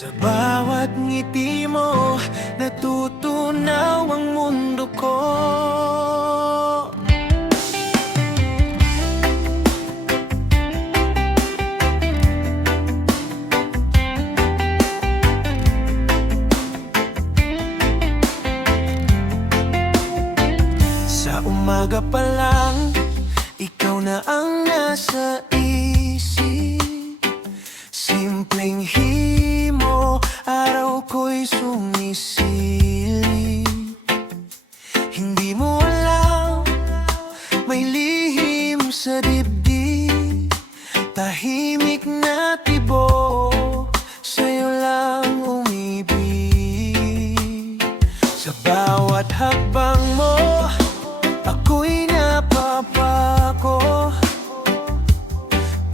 Sa bawat ngiti mo, natutunaw ang mundo ko. Sa umaga pa lang, ikaw na ang nasa isip. Simpleng himo, araw ko'y sumisilip. Hindi mo alam, may lihim sa dibdib. Tahimik na tibok, sa'yo lang umibig. Sa bawat hakbang mo, ako'y napapako.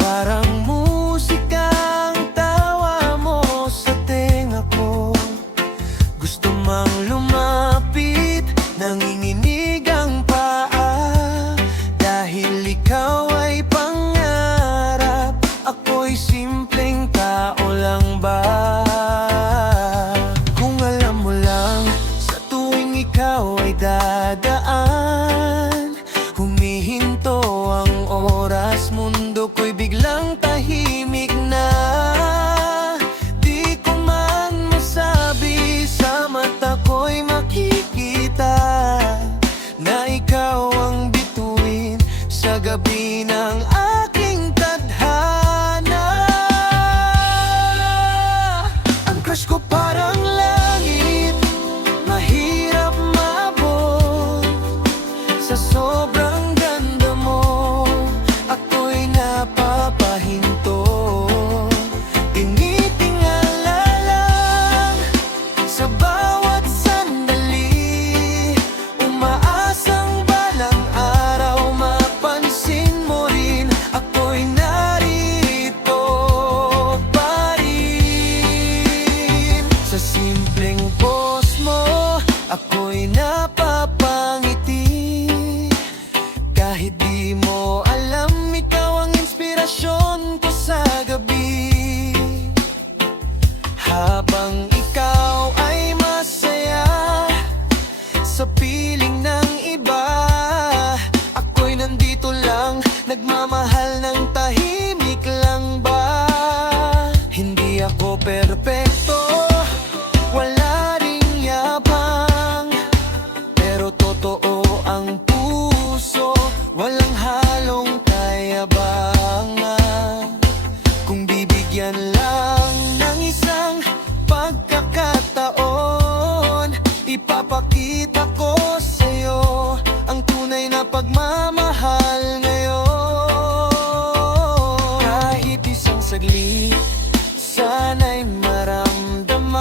Parang musikang tawa mo sa tenga ko. Gusto mang lumapit, nanginginig ang paa. Dahil ikaw ay pangarap, ako'y simpleng tao lang ba? Kung alam mo lang, sa tuwing ikaw ay dadaan, humihinto ang oras, mundo ko'y biglang tahimik na. Di ko man masabi, sa mata ko'y makikita na ikaw ang bituin sa gabi ng aking tadhana. Ang crush ko parang langit, mahirap maabot. Sa sobrang ganda mo, ako'y napapahinto. Tinitingala lang sa bawat sandali, umaasang balang araw mapansin mo rin, ako'y narito pa rin. Sa simpleng pose mo, ako'y napapangiti. Kahit di mo alam, ikaw ang inspirasyon ko sa gabi. Habang ikaw ay masaya sa piling ng iba, ako'y nandito lang, nagmamahal ng tahimik lang ba? Hindi ako perpekto, wala ring yapang, pero totoo ang puso, walang halong kayabangan. Kung bibigyan lang ng isang pagkakataon, ipapakita ko sa'yo ang tunay na pagmamahal ngayon. Kahit isang saglit, sana'y maramdaman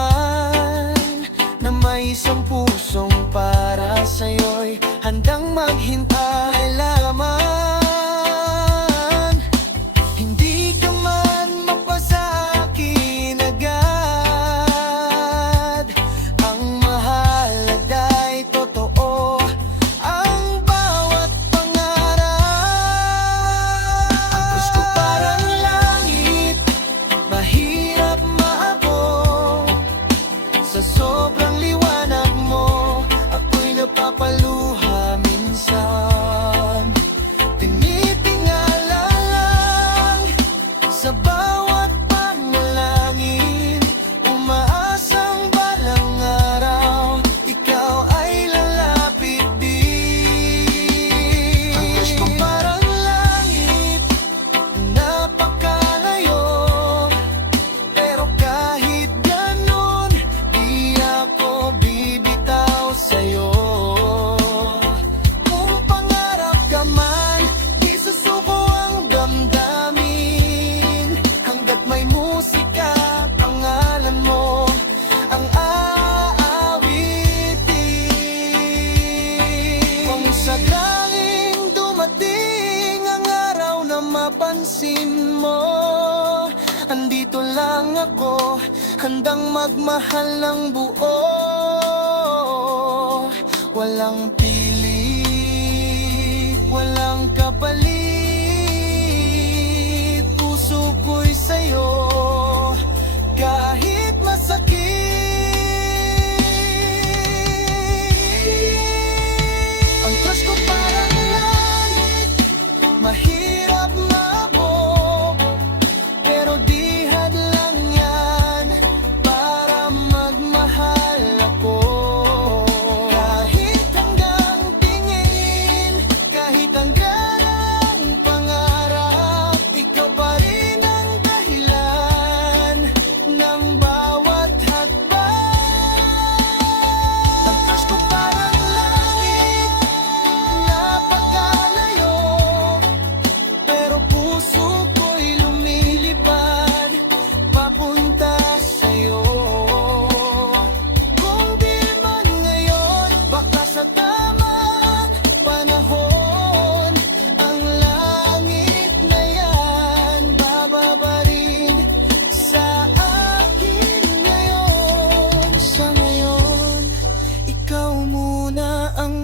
na may isang pusong para sa'yo'y handang maghintay lamang. Hindi ka man mapasakin agad, ang mahalaga'y totoo ang bawat pangarap. Ang gusto parang langit, mahirap maabot. Sa sobrang liwanag mo, ako'y napapaluha minsan. Tinitingala lang sa bawat panalangin, umaasang balang araw, ikaw ay lalapit din. Ang gusto parang langit, napakalayo, pero kahit ganon, di ako bibitaw sa'yo. Kung pangarap ka man, di susuko ang damdamin. Hanggat may musika, pangalan mo ang aawitin. Kung sakaling dumating ang araw na mapansin mo, andito lang ako, handang magmahal ng buo. Walang pili, walang kapalit, puso ko'y sa'yo. Kahit mas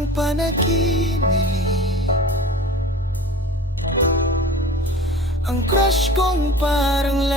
ng panaginip. Ang crush kong parang